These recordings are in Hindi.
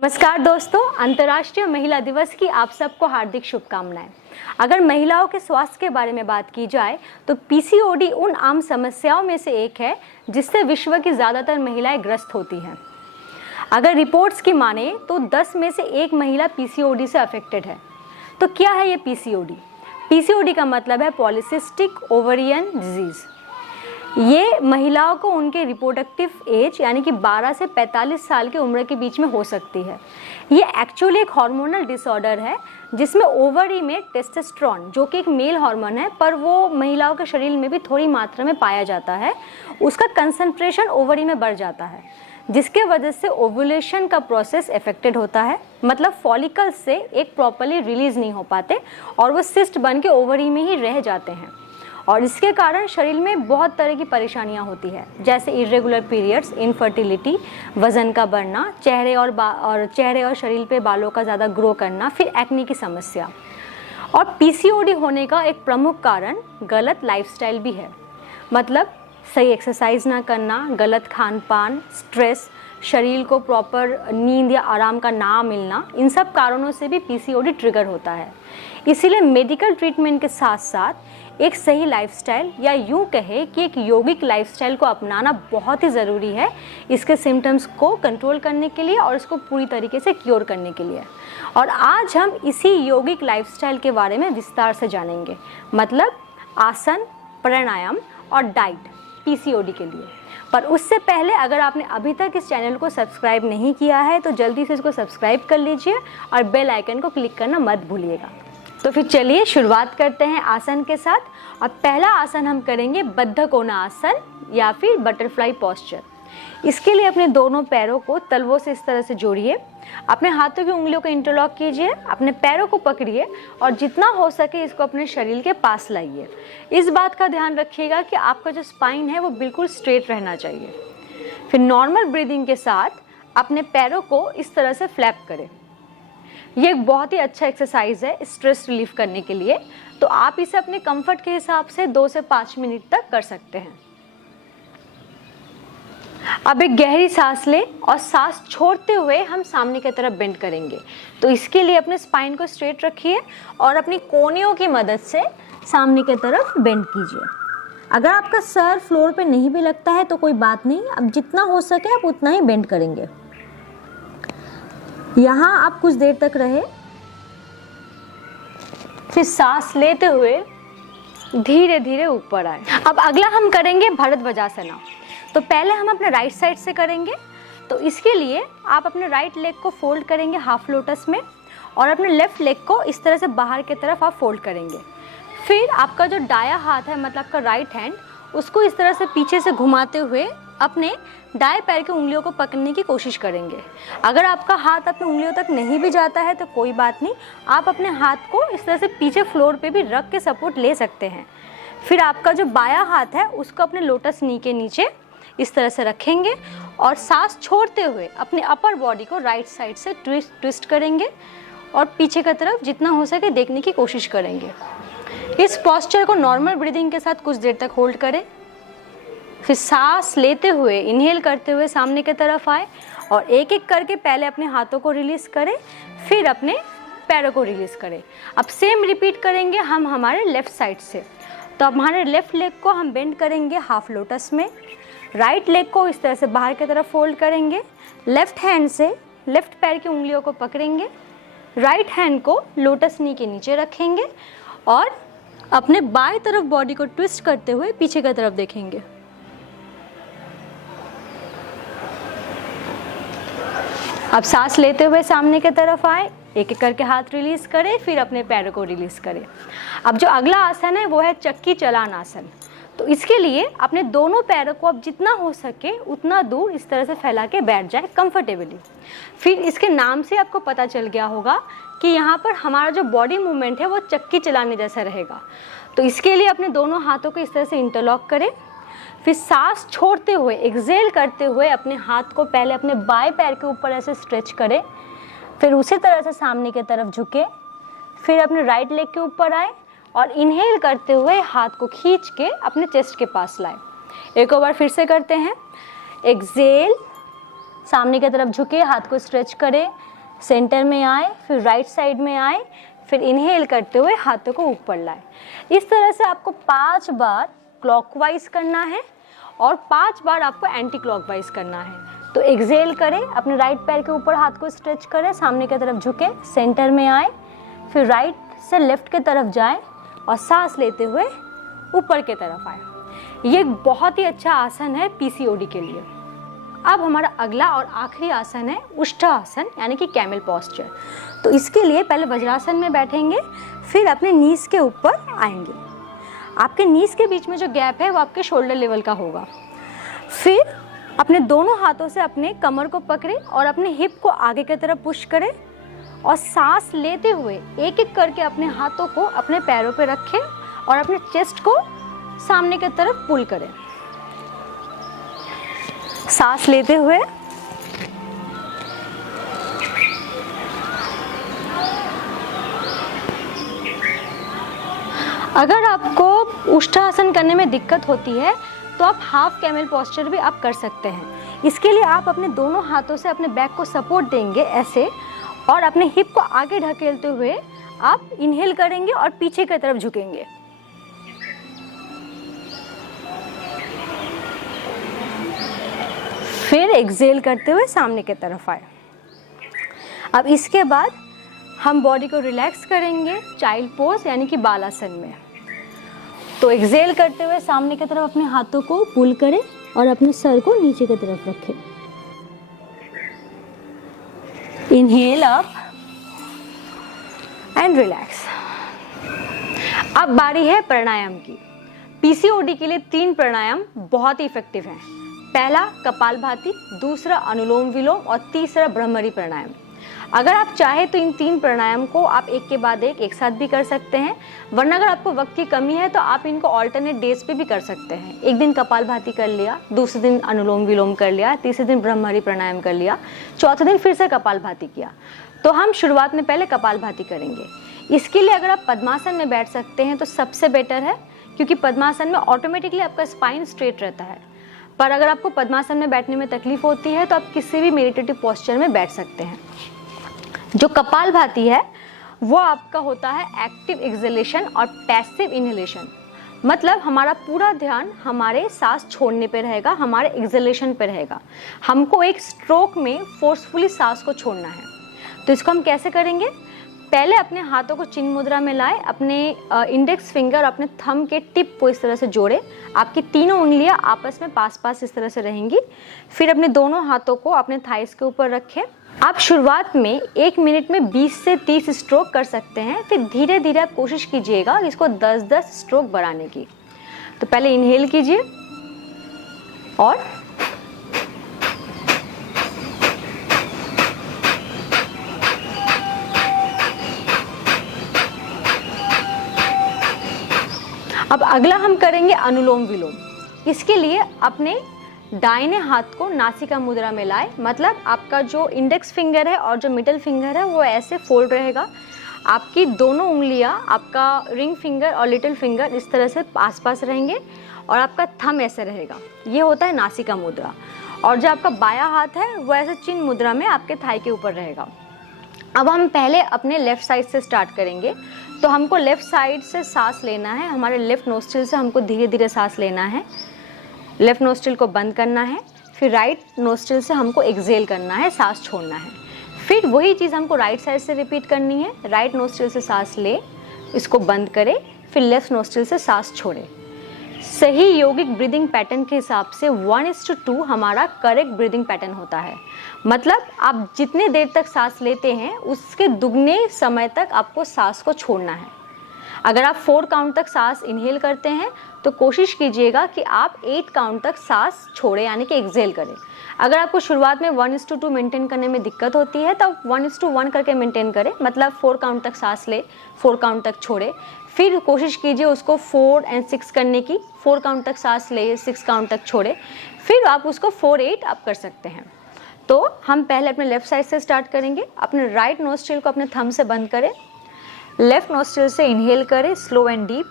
नमस्कार दोस्तों, अंतर्राष्ट्रीय महिला दिवस की आप सबको हार्दिक शुभकामनाएं। अगर महिलाओं के स्वास्थ्य के बारे में बात की जाए तो पीसीओडी उन आम समस्याओं में से एक है जिससे विश्व की ज़्यादातर महिलाएं ग्रस्त होती हैं। अगर रिपोर्ट्स की माने तो 10 में से एक महिला पीसीओडी से अफेक्टेड है। तो क्या है ये पीसीओडी? पीसीओडी का मतलब है पॉलीसिस्टिक ओवरियन डिजीज़। ये महिलाओं को उनके रिप्रोडक्टिव एज यानी कि 12 से 45 साल की उम्र के बीच में हो सकती है। ये एक्चुअली एक हार्मोनल डिसऑर्डर है जिसमें ओवरी में टेस्टोस्टेरोन, जो कि एक मेल हार्मोन है पर वो महिलाओं के शरीर में भी थोड़ी मात्रा में पाया जाता है, उसका कंसंट्रेशन ओवरी में बढ़ जाता है, जिसके वजह से ओव्यूलेशन का प्रोसेस इफेक्टेड होता है। मतलब फॉलिकल्स से एक प्रॉपर्ली रिलीज नहीं हो पाते और वो सिस्ट बन के ओवरी में ही रह जाते हैं और इसके कारण शरीर में बहुत तरह की परेशानियां होती है, जैसे इरेगुलर पीरियड्स, इनफर्टिलिटी, वजन का बढ़ना, चेहरे और शरीर पे बालों का ज़्यादा ग्रो करना, फिर एक्ने की समस्या। और पीसीओडी होने का एक प्रमुख कारण गलत लाइफस्टाइल भी है। मतलब सही एक्सरसाइज ना करना, गलत खान पान, स्ट्रेस, शरीर को प्रॉपर नींद या आराम का ना मिलना, इन सब कारणों से भी पीसीओडी ट्रिगर होता है। इसीलिए मेडिकल ट्रीटमेंट के साथ साथ एक सही लाइफस्टाइल या यूँ कहे कि एक यौगिक लाइफस्टाइल को अपनाना बहुत ही ज़रूरी है इसके सिम्टम्स को कंट्रोल करने के लिए और इसको पूरी तरीके से क्योर करने के लिए। और आज हम इसी यौगिक लाइफस्टाइल के बारे में विस्तार से जानेंगे। मतलब आसन, प्राणायाम और डाइट पीसीओडी के लिए। पर उससे पहले अगर आपने अभी तक इस चैनल को सब्सक्राइब नहीं किया है तो जल्दी से इसको सब्सक्राइब कर लीजिए और बेल आइकन को क्लिक करना मत भूलिएगा। तो फिर चलिए शुरुआत करते हैं आसन के साथ। और पहला आसन हम करेंगे बद्ध कोना आसन या फिर बटरफ्लाई पोस्चर। इसके लिए अपने दोनों पैरों को तलवों से इस तरह से जोड़िए, अपने हाथों की उंगलियों को इंटरलॉक कीजिए, अपने पैरों को पकड़िए और जितना हो सके इसको अपने शरीर के पास लाइए। इस बात का ध्यान रखिएगा कि आपका जो स्पाइन है वो बिल्कुल स्ट्रेट रहना चाहिए। फिर नॉर्मल ब्रीदिंग के साथ अपने पैरों को इस तरह से फ्लैप करें। ये एक बहुत ही अच्छा एक्सरसाइज है स्ट्रेस रिलीफ करने के लिए, तो आप इसे अपने कंफर्ट के हिसाब से 2 से 5 मिनट तक कर सकते हैं। अब एक गहरी सांस लें और सांस छोड़ते हुए हम सामने की तरफ बेंड करेंगे। तो इसके लिए अपने स्पाइन को स्ट्रेट रखिए और अपनी कोहनियों की मदद से सामने की तरफ बेंड कीजिए। अगर आपका सर फ्लोर पे नहीं भी लगता है तो कोई बात नहीं, अब जितना हो सके आप उतना ही बेंड करेंगे। यहाँ आप कुछ देर तक रहे, फिर सांस लेते हुए धीरे धीरे ऊपर आए। अब अगला हम करेंगे भरतभुजासना। तो पहले हम अपने राइट साइड से करेंगे। तो इसके लिए आप अपने राइट लेग को फोल्ड करेंगे हाफ लोटस में और अपने लेफ्ट लेग को इस तरह से बाहर की तरफ आप फोल्ड करेंगे। फिर आपका जो दायां हाथ है, मतलब आपका राइट हैंड, उसको इस तरह से पीछे से घुमाते हुए अपने दाएं पैर की उंगलियों को पकड़ने की कोशिश करेंगे। अगर आपका हाथ अपनी उंगलियों तक नहीं भी जाता है तो कोई बात नहीं, आप अपने हाथ को इस तरह से पीछे फ्लोर पे भी रख के सपोर्ट ले सकते हैं। फिर आपका जो बायां हाथ है उसको अपने लोटस नी के नीचे इस तरह से रखेंगे और सांस छोड़ते हुए अपने अपर बॉडी को राइट साइड से ट्विस्ट करेंगे और पीछे की तरफ जितना हो सके देखने की कोशिश करेंगे। इस पोस्चर को नॉर्मल ब्रीदिंग के साथ कुछ देर तक होल्ड करें। फिर सांस लेते हुए, इनहेल करते हुए सामने की तरफ आए और एक एक करके पहले अपने हाथों को रिलीज करें, फिर अपने पैरों को रिलीज करें। अब सेम रिपीट करेंगे हम हमारे लेफ्ट साइड से। तो अब हमारे लेफ्ट लेग को हम बेंड करेंगे हाफ लोटस में, राइट लेग को इस तरह से बाहर की तरफ फोल्ड करेंगे, लेफ्ट हैंड से लेफ्ट पैर की उंगलियों को पकड़ेंगे, राइट हैंड को लोटस नी के नीचे रखेंगे और अपने बाएं तरफ बॉडी को ट्विस्ट करते हुए पीछे की तरफ देखेंगे। अब सांस लेते हुए सामने की तरफ आए, एक एक करके हाथ रिलीज करें, फिर अपने पैरों को रिलीज करें। अब जो अगला आसन है वो है चक्की चलान आसन। तो इसके लिए अपने दोनों पैरों को अब जितना हो सके उतना दूर इस तरह से फैला के बैठ जाए कंफर्टेबली। फिर इसके नाम से आपको पता चल गया होगा कि यहाँ पर हमारा जो बॉडी मूवमेंट है वो चक्की चलाने जैसा रहेगा। तो इसके लिए अपने दोनों हाथों को इस तरह से इंटरलॉक करें, फिर सांस छोड़ते हुए एक्सेल करते हुए अपने हाथ को पहले अपने बाएं पैर के ऊपर ऐसे स्ट्रेच करें, फिर उसी तरह से सामने की तरफ झुके, फिर अपने राइट लेग के ऊपर आए और इनहेल करते हुए हाथ को खींच के अपने चेस्ट के पास लाए। एक और बार फिर से करते हैं। एक्सेल, सामने की तरफ झुके, हाथ को स्ट्रेच करें, सेंटर में आए, फिर राइट साइड में आए, फिर इनहेल करते हुए हाथों को ऊपर लाए। इस तरह से आपको 5 बार क्लॉकवाइज करना है और 5 बार आपको एंटी क्लॉकवाइज करना है। तो एक्सहेल करें, अपने राइट पैर के ऊपर हाथ को स्ट्रेच करें, सामने की तरफ झुके, सेंटर में आए, फिर राइट से लेफ्ट की तरफ जाएं और सांस लेते हुए ऊपर की तरफ आए। ये बहुत ही अच्छा आसन है पीसीओडी के लिए। अब हमारा अगला और आखिरी आसन है उष्ठासन यानी कि कैमल पोस्चर। तो इसके लिए पहले वज्रासन में बैठेंगे, फिर अपने नीज के ऊपर आएंगे। आपके नीज के बीच में जो गैप है वो आपके शोल्डर लेवल का होगा। फिर अपने दोनों हाथों से अपने कमर को पकड़ें और अपने हिप को आगे की तरफ पुश करें और सांस लेते हुए एक एक करके अपने हाथों को अपने पैरों पर रखें और अपने चेस्ट को सामने की तरफ पुल करें। सांस लेते हुए अगर आपको उष्ठासन करने में दिक्कत होती है तो आप हाफ कैमल पोस्चर भी आप कर सकते हैं। इसके लिए आप अपने दोनों हाथों से अपने बैक को सपोर्ट देंगे ऐसे और अपने हिप को आगे ढकेलते हुए आप इनहेल करेंगे और पीछे की तरफ झुकेंगे। फिर एक्सहेल करते हुए सामने की तरफ आए। अब इसके बाद हम बॉडी को रिलैक्स करेंगे चाइल्ड पोज यानी कि बालासन में। तो एक्सहेल करते हुए सामने की तरफ अपने हाथों को पुल करें और अपने सर को नीचे की तरफ रखें। Inhale up and relax. अब बारी है प्राणायाम की। पीसीओडी के लिए 3 प्राणायाम बहुत ही इफेक्टिव हैं। पहला कपालभाति, दूसरा अनुलोम विलोम और तीसरा भ्रमरी प्राणायाम। अगर आप चाहे तो इन 3 प्राणायाम को आप एक के बाद एक साथ भी कर सकते हैं, वरना अगर आपको वक्त की कमी है तो आप इनको ऑल्टरनेट डेज पे भी कर सकते हैं। एक दिन कपालभाति कर लिया, दूसरे दिन अनुलोम विलोम कर लिया, तीसरे दिन भ्रमरी प्राणायाम कर लिया, चौथे दिन फिर से कपालभाति किया। तो हम शुरुआत में पहले कपालभाति करेंगे। इसके लिए अगर आप पद्मासन में बैठ सकते हैं तो सबसे बेटर है, क्योंकि पद्मासन में ऑटोमेटिकली आपका स्पाइन स्ट्रेट रहता है। पर अगर आपको पद्मासन में बैठने में तकलीफ होती है तो आप किसी भी मेडिटेटिव पोस्चर में बैठ सकते हैं। जो कपालभाति है वो आपका होता है एक्टिव एक्सहेलेशन और पैसिव इनहेलेशन। मतलब हमारा पूरा ध्यान हमारे सांस छोड़ने पे रहेगा, हमारे एक्सहेलेशन पे रहेगा। हमको एक स्ट्रोक में फोर्सफुली सांस को छोड़ना है। तो इसको हम कैसे करेंगे? पहले अपने हाथों को चिन्ह मुद्रा में लाएं, अपने इंडेक्स फिंगर और अपने थंब के टिप को इस तरह से जोड़ें। आपकी तीनों उंगलियां आपस में पास पास इस तरह से रहेंगी। फिर अपने दोनों हाथों को अपने थाइस के ऊपर रखें। आप शुरुआत में 1 मिनट में 20 से 30 स्ट्रोक कर सकते हैं। फिर धीरे धीरे आप कोशिश कीजिएगा इसको 10-10 स्ट्रोक बढ़ाने की। तो पहले इनहेल कीजिए और अब अगला हम करेंगे अनुलोम विलोम। इसके लिए अपने दाहिने हाथ को नासिका मुद्रा में लाए, मतलब आपका जो इंडेक्स फिंगर है और जो मिडिल फिंगर है वो ऐसे फोल्ड रहेगा। आपकी दोनों उंगलियां, आपका रिंग फिंगर और लिटिल फिंगर इस तरह से पास पास रहेंगे और आपका थंब ऐसे रहेगा। ये होता है नासिका मुद्रा। और जो आपका बायां हाथ है वो ऐसे चिन्ह मुद्रा में आपके थाई के ऊपर रहेगा। अब हम पहले अपने लेफ्ट साइड से स्टार्ट करेंगे। तो हमको लेफ्ट साइड से सांस लेना है, हमारे लेफ्ट नोस्ट्रिल से हमको धीरे धीरे सांस लेना है। लेफ्ट नोस्ट्रिल को बंद करना है, फिर राइट नोस्ट्रिल से हमको एक्सहेल करना है, सांस छोड़ना है। फिर वही चीज़ हमको राइट साइड से रिपीट करनी है। राइट नोस्ट्रिल से सांस ले, इसको बंद करें, फिर लेफ्ट नोस्ट्रिल से सांस छोड़े। सही यौगिक ब्रीदिंग पैटर्न के हिसाब से 1:2 हमारा करेक्ट ब्रीदिंग पैटर्न होता है। मतलब आप जितने देर तक सांस लेते हैं उसके दुगने समय तक आपको सांस को छोड़ना है। अगर आप 4 काउंट तक सांस इनहेल करते हैं तो कोशिश कीजिएगा कि आप 8 काउंट तक सांस छोड़ें, यानी कि एक्सहेल करें। अगर आपको शुरुआत में 1:2 मेंटेन करने में दिक्कत होती है तो आप 1:1 करके मेंटेन करें। मतलब 4 काउंट तक सांस ले, 4 काउंट तक छोड़े, फिर कोशिश कीजिए उसको 4 और 6 करने की। 4 काउंट तक सांस ले, 6 काउंट तक छोड़े, फिर आप उसको 4-8 आप कर सकते हैं। तो हम पहले अपने लेफ्ट साइड से स्टार्ट करेंगे। अपने राइट नोस्ट्रिल को अपने थंब से बंद करें, लेफ्ट नोस्ट्रिल से इनहेल करें स्लो एंड डीप,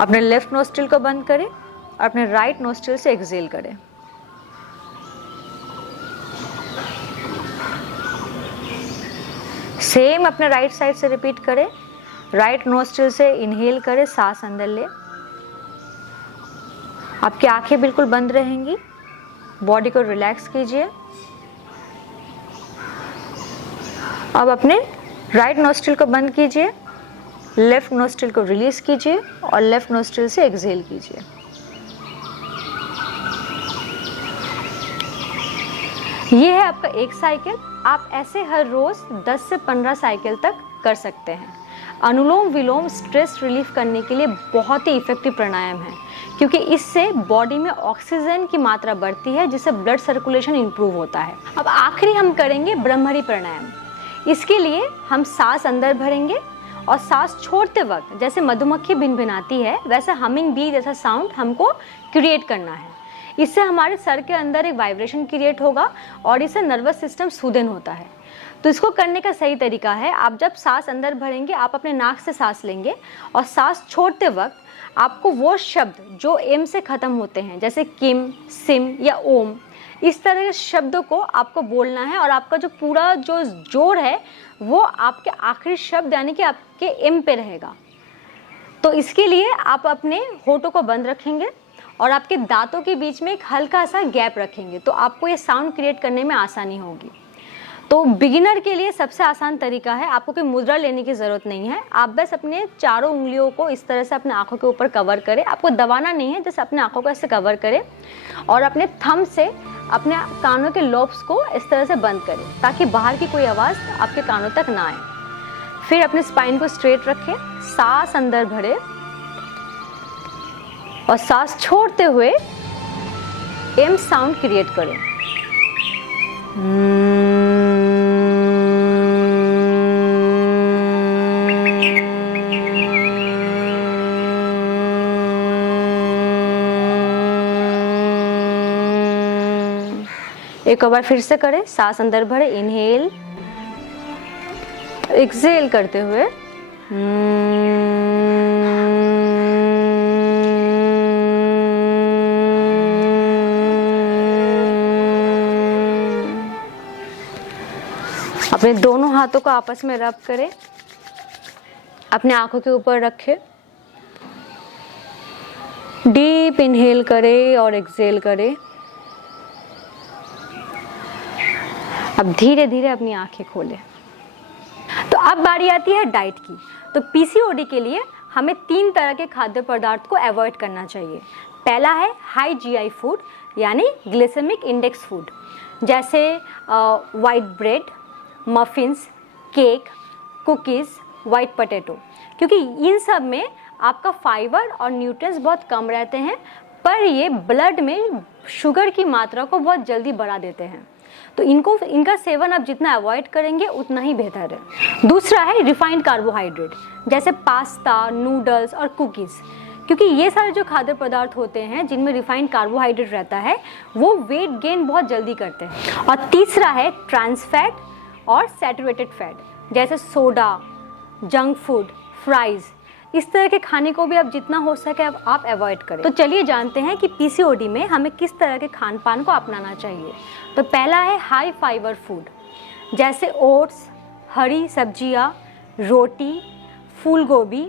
अपने लेफ्ट नोस्ट्रिल को बंद करें और अपने राइट नोस्ट्रिल से एक्सहेल करें। सेम अपने राइट साइड से रिपीट करें। राइट नोस्ट्रिल से इनहेल करें, सांस अंदर ले। आपकी आंखें बिल्कुल बंद रहेंगी, बॉडी को रिलैक्स कीजिए। अब अपने राइट नोस्ट्रिल को बंद कीजिए, लेफ्ट नोस्ट्रिल को रिलीज कीजिए और लेफ्ट नोस्ट्रिल से एक्सहेल कीजिए। ये है आपका एक साइकिल। आप ऐसे हर रोज 10 से 15 साइकिल तक कर सकते हैं। अनुलोम विलोम स्ट्रेस रिलीफ करने के लिए बहुत ही इफेक्टिव प्राणायाम है, क्योंकि इससे बॉडी में ऑक्सीजन की मात्रा बढ़ती है, जिससे ब्लड सर्कुलेशन इंप्रूव होता है। अब आखिरी हम करेंगे ब्रह्मरी प्राणायाम। इसके लिए हम सांस अंदर भरेंगे और सांस छोड़ते वक्त जैसे मधुमक्खी भिनभिनाती है, वैसे हमिंग बी जैसा साउंड हमको क्रिएट करना है। इससे हमारे सर के अंदर एक वाइब्रेशन क्रिएट होगा और इससे नर्वस सिस्टम सूदन होता है। तो इसको करने का सही तरीका है, आप जब सांस अंदर भरेंगे आप अपने नाक से सांस लेंगे और सांस छोड़ते वक्त आपको वो शब्द जो एम से ख़त्म होते हैं, जैसे किम, सिम या ओम, इस तरह के शब्दों को आपको बोलना है और आपका जो पूरा जो जोर है वो आपके आखिरी शब्द यानी कि आपके एम पे रहेगा। तो इसके लिए आप अपने होठों को बंद रखेंगे और आपके दांतों के बीच में एक हल्का सा गैप रखेंगे, तो आपको ये साउंड क्रिएट करने में आसानी होगी। तो बिगिनर के लिए सबसे आसान तरीका है, आपको कोई मुद्रा लेने की ज़रूरत नहीं है। आप बस अपने चारों उंगलियों को इस तरह से अपने आँखों के ऊपर कवर करें। आपको दबाना नहीं है, जैसे अपने आँखों को ऐसे कवर करें और अपने थंब से अपने कानों के लोब्स को इस तरह से बंद करें ताकि बाहर की कोई आवाज़ आपके कानों तक ना आए। फिर अपने स्पाइन को स्ट्रेट रखें, सांस अंदर भरें और सांस छोड़ते हुए एम साउंड क्रिएट करें। एक बार फिर से करें, सांस अंदर भरे, इनहेल, एक्सहेल करते हुए अपने दोनों हाथों को आपस में रब करें, अपने आंखों के ऊपर रखें, डीप इनहेल करें और एक्सहेल करें। अब धीरे धीरे अपनी आंखें खोलें। तो अब बारी आती है डाइट की। तो पीसीओडी के लिए हमें 3 तरह के खाद्य पदार्थ को अवॉइड करना चाहिए। पहला है हाई जीआई फूड यानी ग्लिसेमिक इंडेक्स फूड, जैसे white bread, muffins, cake, cookies, white potato, क्योंकि इन सब में आपका फाइबर और न्यूट्रिएंट्स बहुत कम रहते हैं, पर ये ब्लड में शुगर की मात्रा को बहुत जल्दी बढ़ा देते हैं। तो इनका सेवन आप जितना अवॉइड करेंगे उतना ही बेहतर है। दूसरा है रिफाइंड कार्बोहाइड्रेट, जैसे पास्ता, नूडल्स और कुकीज़, क्योंकि ये सारे जो खाद्य पदार्थ होते हैं जिनमें रिफाइंड कार्बोहाइड्रेट रहता है वो वेट गेन बहुत जल्दी करते हैं। और तीसरा है ट्रांस फैट और सैचुरेटेड फैट, जैसे सोडा, जंक फूड, फ्राइज़, इस तरह के खाने को भी आप जितना हो सके आप अवॉइड करें। तो चलिए जानते हैं कि पीसीओडी में हमें किस तरह के खान पान को अपनाना चाहिए। तो पहला है हाई फाइबर फूड, जैसे ओट्स, हरी सब्जियां, रोटी, फूल गोभी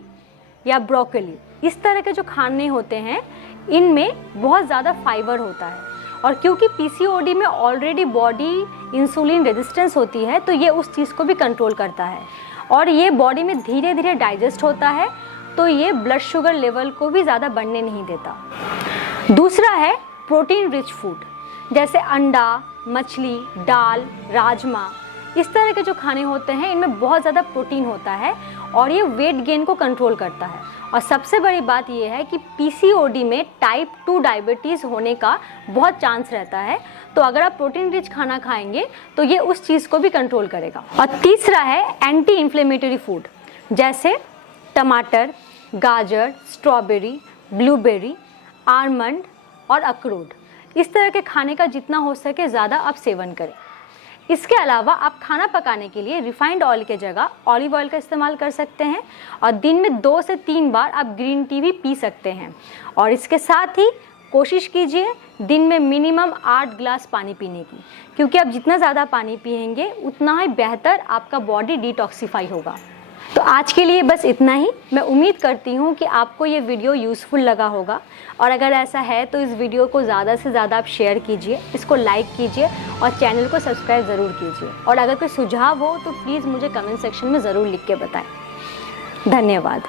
या ब्रोकली, इस तरह के जो खाने होते हैं इनमें बहुत ज़्यादा फाइबर होता है। और क्योंकि पीसीओडी में ऑलरेडी बॉडी इंसुलिन रेजिस्टेंस होती है, तो ये उस चीज़ को भी कंट्रोल करता है और ये बॉडी में धीरे धीरे डाइजेस्ट होता है, तो ये ब्लड शुगर लेवल को भी ज़्यादा बढ़ने नहीं देता। दूसरा है प्रोटीन रिच फूड, जैसे अंडा, मछली, दाल, राजमा, इस तरह के जो खाने होते हैं इनमें बहुत ज़्यादा प्रोटीन होता है और ये वेट गेन को कंट्रोल करता है। और सबसे बड़ी बात ये है कि पीसीओडी में टाइप 2 डायबिटीज़ होने का बहुत चांस रहता है, तो अगर आप प्रोटीन रिच खाना खाएंगे तो ये उस चीज़ को भी कंट्रोल करेगा। और तीसरा है एंटी इन्फ्लेमेटरी फूड, जैसे टमाटर, गाजर, स्ट्रॉबेरी, ब्लूबेरी, आलमंड और अखरोट, इस तरह के खाने का जितना हो सके ज़्यादा आप सेवन करें। इसके अलावा आप खाना पकाने के लिए रिफाइंड ऑयल के जगह ऑलिव ऑयल का इस्तेमाल कर सकते हैं और दिन में 2 से 3 बार आप ग्रीन टी भी पी सकते हैं। और इसके साथ ही कोशिश कीजिए दिन में मिनिमम 8 ग्लास पानी पीने की, क्योंकि आप जितना ज़्यादा पानी पिएंगे उतना ही बेहतर आपका बॉडी डिटॉक्सिफाई होगा। तो आज के लिए बस इतना ही। मैं उम्मीद करती हूँ कि आपको ये वीडियो यूज़फुल लगा होगा, और अगर ऐसा है तो इस वीडियो को ज़्यादा से ज़्यादा आप शेयर कीजिए, इसको लाइक कीजिए और चैनल को सब्सक्राइब ज़रूर कीजिए। और अगर कोई सुझाव हो तो प्लीज़ मुझे कमेंट सेक्शन में ज़रूर लिख के बताएं। धन्यवाद।